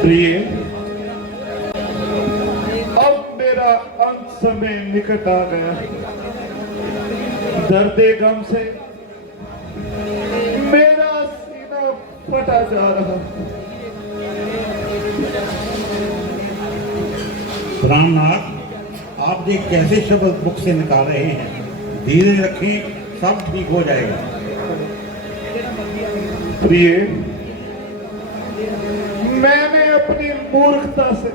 प्रिय, अब मेरा अंत समय निकट आ गया। दर्दे गम से मेरा सीना फटा जा रहा। रामनाथ, आप ये कैसे शब्द मुख से निकाल रहे हैं? धीरे रखें, सब ठीक हो जाएगा। प्रिय, मैंने अपनी मूर्खता से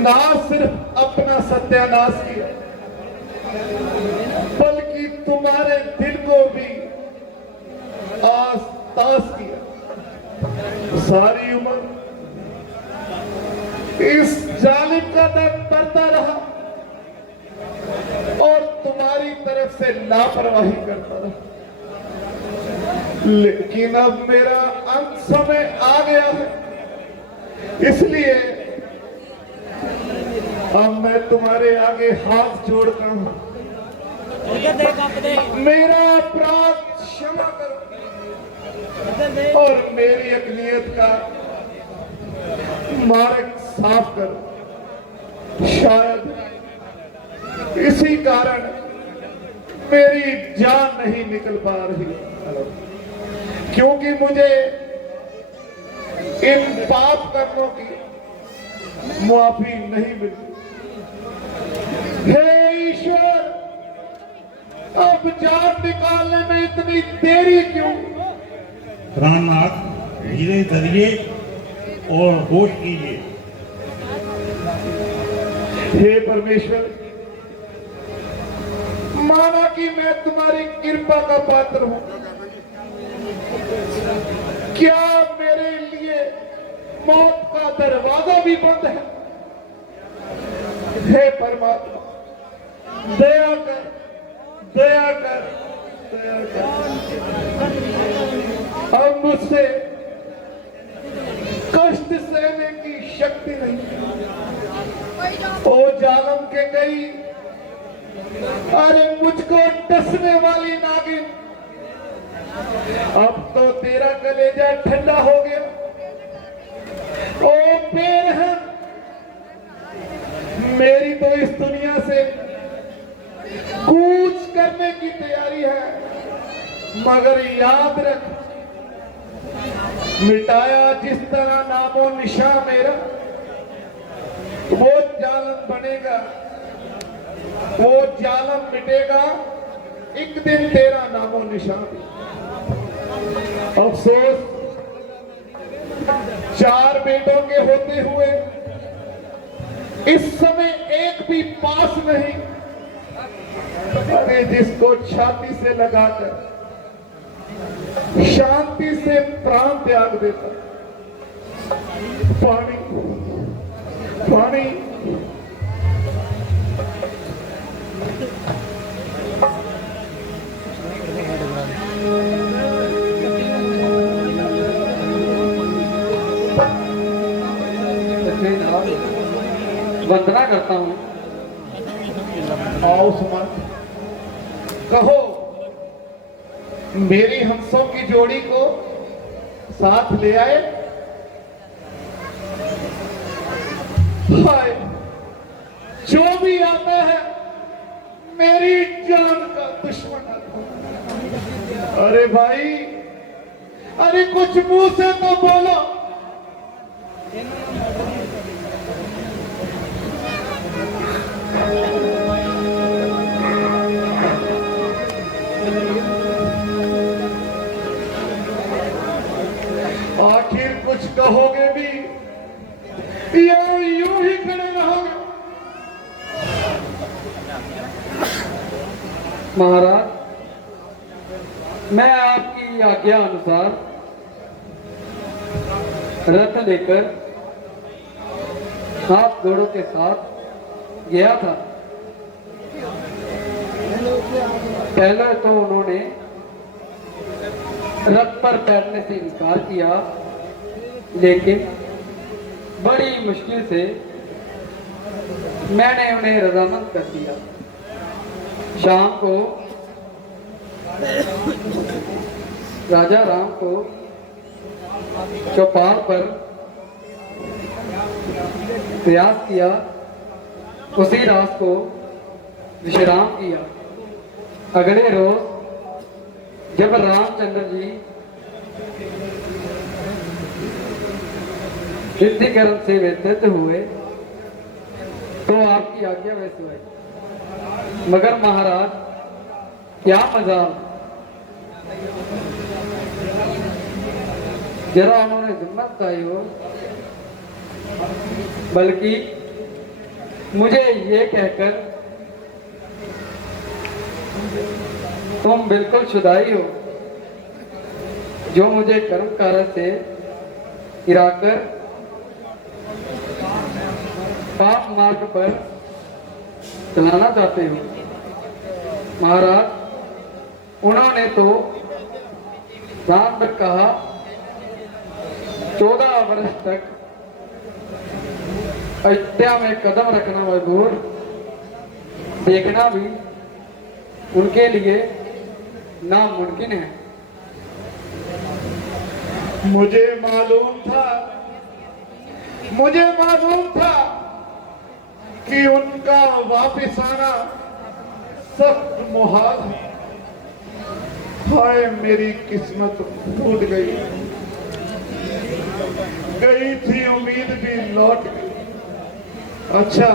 ना सिर्फ अपना सत्यानाश किया, बल्कि तुम्हारे दिल को भी आस तास किया। सारी उम्र इस जालिम का दर्द करता रहा और तुम्हारी तरफ से लापरवाही करता रहा। लेकिन अब मेरा अंत समय आ गया है, इसलिए अब मैं तुम्हारे आगे हाथ जोड़ता हूं। मेरा अपराध क्षमा करो और मेरी अकलियत का मार्ग साफ करो। शायद इसी कारण मेरी जान नहीं निकल पा रही, क्योंकि मुझे इन पाप कर्मों की मुआफी नहीं मिलती। हे ईश्वर, अब जान निकालने में इतनी देरी क्यों? रामनाथ, धीरे धरिए और होश कीजिए। हे परमेश्वर, माना कि मैं तुम्हारी कृपा का पात्र हूं, क्या मेरे लिए मौत का दरवाजा भी बंद है? हे परमात्मा, दया कर, दया कर, दया कर। अब मुझसे कष्ट सहने की शक्ति नहीं। ओ जालम के गई, अरे मुझको डसने वाली नागिन, अब तो तेरा कलेजा ठंडा हो गया। ओ बेरहम, मेरी तो इस दुनिया से कूच करने की तैयारी है, मगर याद रख, मिटाया जिस तरह नामो निशान मेरा, वो जालम बनेगा, वो जालम मिटेगा, एक दिन तेरा नामो निशान। अफसोस, 4 बेटों के होते हुए इस समय एक भी पास नहीं। अरे जिसको छाती से लगाकर शांति से प्राण त्याग देता। पानी, पानी। वंदना करता हूँ। आओ सुमन, कहो, मेरी हंसों की जोड़ी को साथ ले आए? हाय, जो भी आता है मेरी जान का दुश्मन आता। अरे भाई, अरे कुछ मुंह से तो बोलो। आखिर कुछ कहोगे भी या यूं ही खड़े रहोगे? महाराज, मैं आपकी आज्ञा अनुसार रथ लेकर हाथ घोड़ों के साथ गया था। पहले तो उन्होंने रथ पर बैठने से इनकार किया, लेकिन बड़ी मुश्किल से मैंने उन्हें रजामंद कर दिया। शाम को राजा राम को चौपाल पर प्रयास किया, उसी रात को विश्राम किया। अगले रोज जब रामचंद्र जी सिद्धिकरण से व्यतीत हुए तो आपकी आज्ञा वैसे हुई। मगर महाराज क्या मजाल, जरा उन्होंने हिम्मत पाई हो, बल्कि मुझे ये कहकर तुम बिल्कुल शुदाई हो, जो मुझे कर्म कार्य से गिराकर पाप मार्ग पर चलाना चाहते हो। महाराज, उन्होंने तो राम पर कहा 14 वर्ष तक अयोध्या में कदम रखना मजबूर, देखना भी उनके लिए नामुमकिन है। मुझे मालूम था कि उनका वापिस आना सख्त मुहाल है। हाय, मेरी किस्मत टूट गई थी उम्मीद भी लौट गई। अच्छा,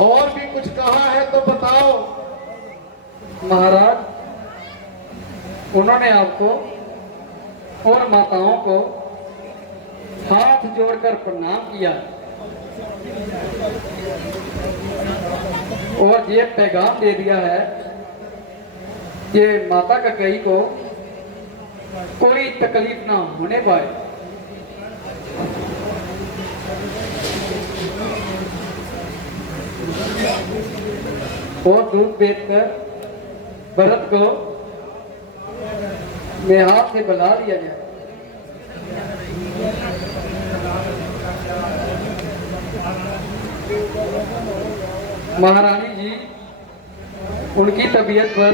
और भी कुछ कहा है तो बताओ। महाराज, उन्होंने आपको और माताओं को हाथ जोड़कर प्रणाम किया और ये पैगाम दे दिया है कि माता ककई को कोई तकलीफ ना होने पाए। और दूध बेचकर भरत को हाथ से बुला दिया जाए। महारानी जी, उनकी तबीयत पर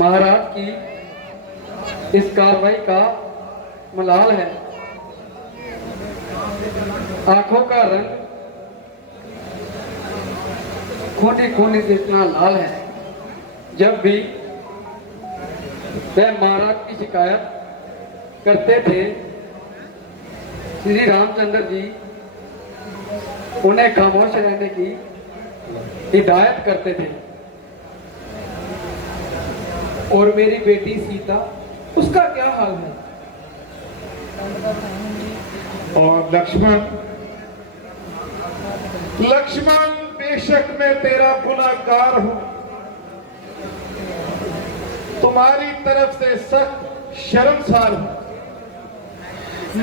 महाराज की इस कार्रवाई का मलाल है। आंखों का रंग खूनी से इतना लाल है। जब भी वह महाराज की शिकायत करते थे, श्री रामचंद्र जी उन्हें खामोश रहने की हिदायत करते थे। और मेरी बेटी सीता, उसका क्या हाल है? और लक्ष्मण, बेशक मैं तेरा गुनाहगार हूं, तुम्हारी तरफ से सख्त शर्मसार हूं,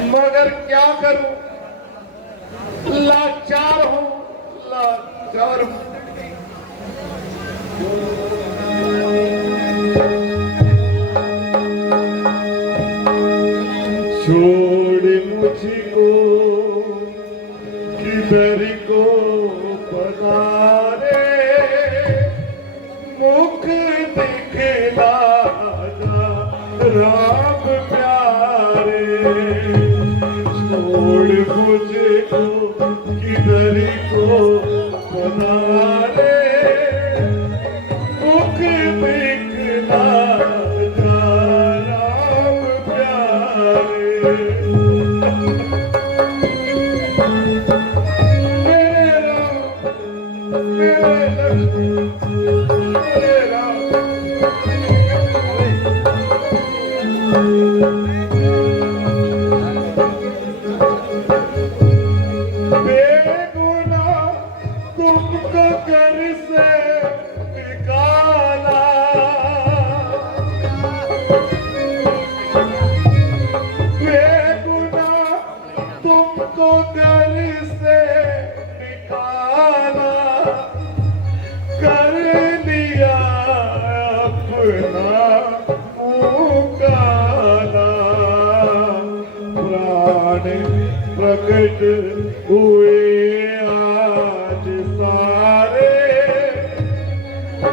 मगर क्या करूं, लाचार हूं। छोड़ मुझको किधर को पधारे, मुख दिखला राम प्यारे। छोड़ मुझको किधर को पधारे, मुख दिखला राम प्यारे। तुमको घर से निकाला, कर दिया अपना मुकाला। प्राण प्रकट हुए आज सारे,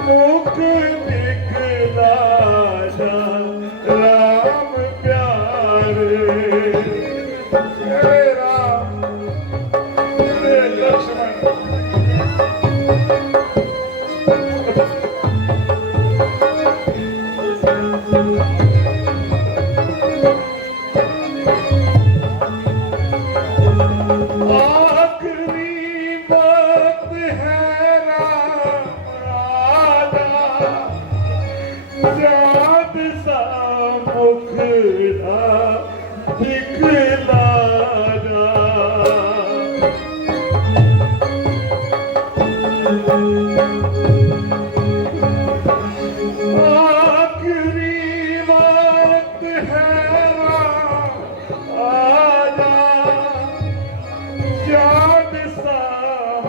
मुख दिखला चाँद सा मुखड़ा दिखला जा। आखिरी वक्त है आजा, चाँद सा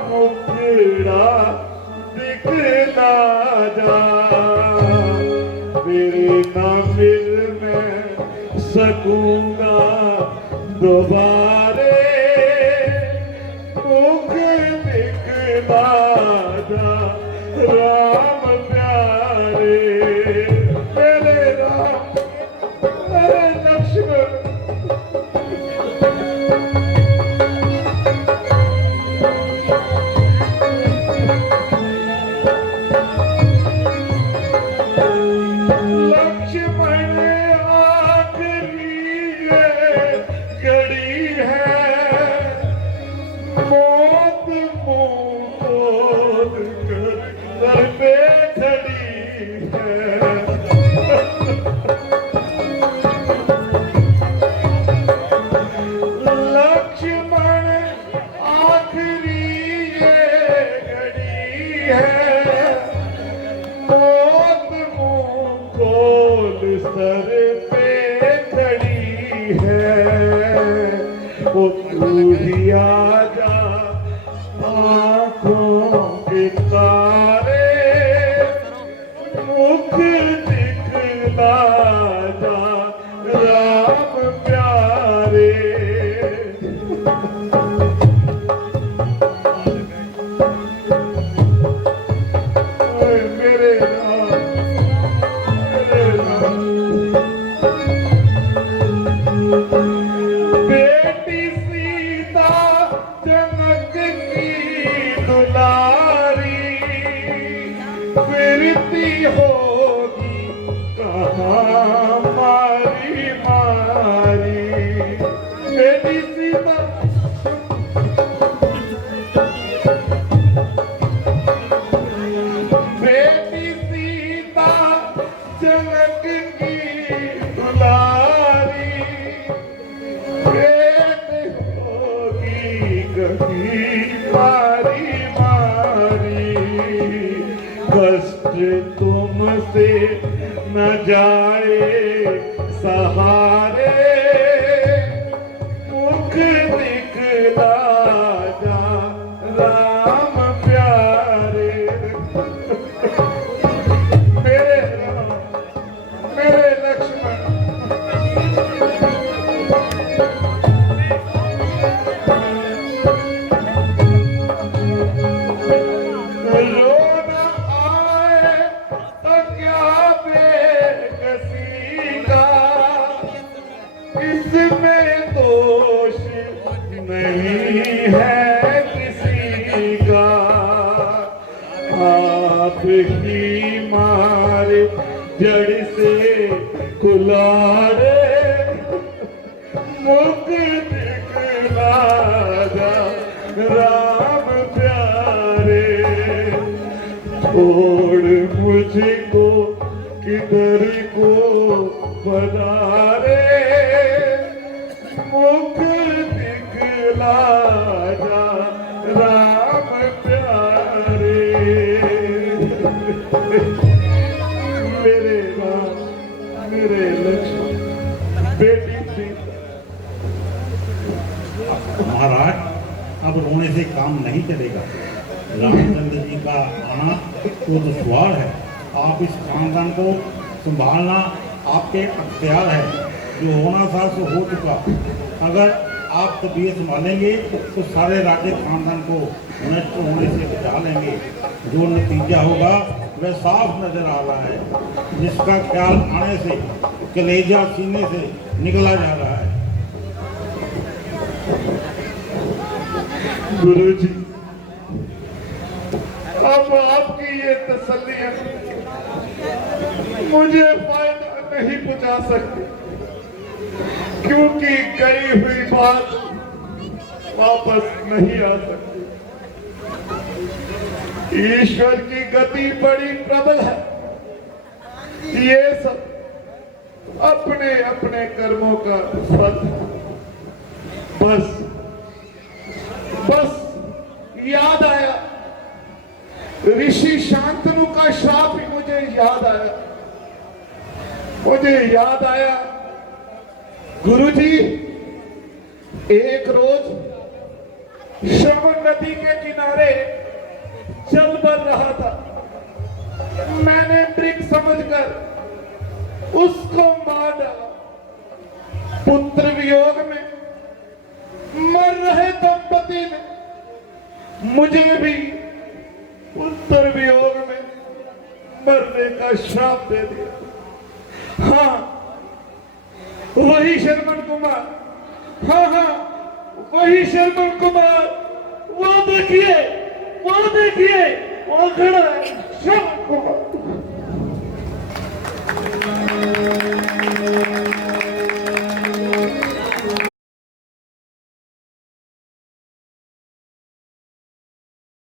मुखड़ा दिखला जा। तेरे ना मिल मैं सकूंगा दोबारे, मुख दिखला जा राम प्यारे। मेरे राम मेरे लक्ष्मण, लक्ष्मण आखिरी घड़ी है, मौत मुंह खोल कर दर पे खड़ी है। लक्ष्मण आखिरी घड़ी है, मौत मुंह खोल सर पे खड़ी है। ओ तू ही आजा आँखों के तारे, मुख दिखला जा राम प्यारे। ओए मेरे राम, मेरे राम। बेटी सीता जनक की दुलारी, फिरती होगी कहाँ मारी मारी। बेटी सीता बेटी सीता जनक की दुलारी, भेंट होगी कहीं मारी मारी। कष्ट तुमसे न जाए सहारे, मुख दिखला जा राम प्यारे। मेरे राम मेरे लक्ष्मण, रोना आए तो क्या बेकसी का, इसमें दोष नहीं है किसी का। आप ही मारे जड़ से कुलारे, मुख दिखला जा राम प्यारे। छोड़ मुझको किधर को बदारे, मुख दिखला जा राम प्यारे। मेरे राम मेरे लक्ष्मण, बेटी सीता। महाराज, अब रोने से काम नहीं चलेगा। रामचंद्र जी का आना तो दुश्वार है। आप इस खानदान को संभालना आपके अख्तियार है। जो होना था सो हो चुका। अगर आप तबीयत संभालेंगे तो सारे राज्य खानदान को नष्ट होने से बचा लेंगे। जो नतीजा होगा वह साफ नजर आ रहा है, जिसका ख्याल आने से कलेजा सीने से निकला जा रहा है। गुरुजी, अब आपकी ये तसल्लियां मुझे फायदा नहीं पहुंचा सकती, क्योंकि गई हुई बात वापस नहीं आ सकती। ईश्वर की गति बड़ी प्रबल है, ये सब अपने अपने कर्मों का फल। बस बस याद आया, ऋषि शांतनु का श्राप ही मुझे याद आया। मुझे याद आया गुरुजी, एक रोज श्रवण नदी के किनारे जल भर रहा था। मैंने ट्रिक समझकर उसको मार डाला। पुत्र वियोग में मर रहे दंपति ने मुझे भी पुत्र वियोग में मरने का श्राप दे दिया। हाँ, वही श्रवण कुमार, हाँ हाँ वही श्रवण कुमार। वो देखिए, वो देखिए, वो खड़ा है श्रवण कुमार।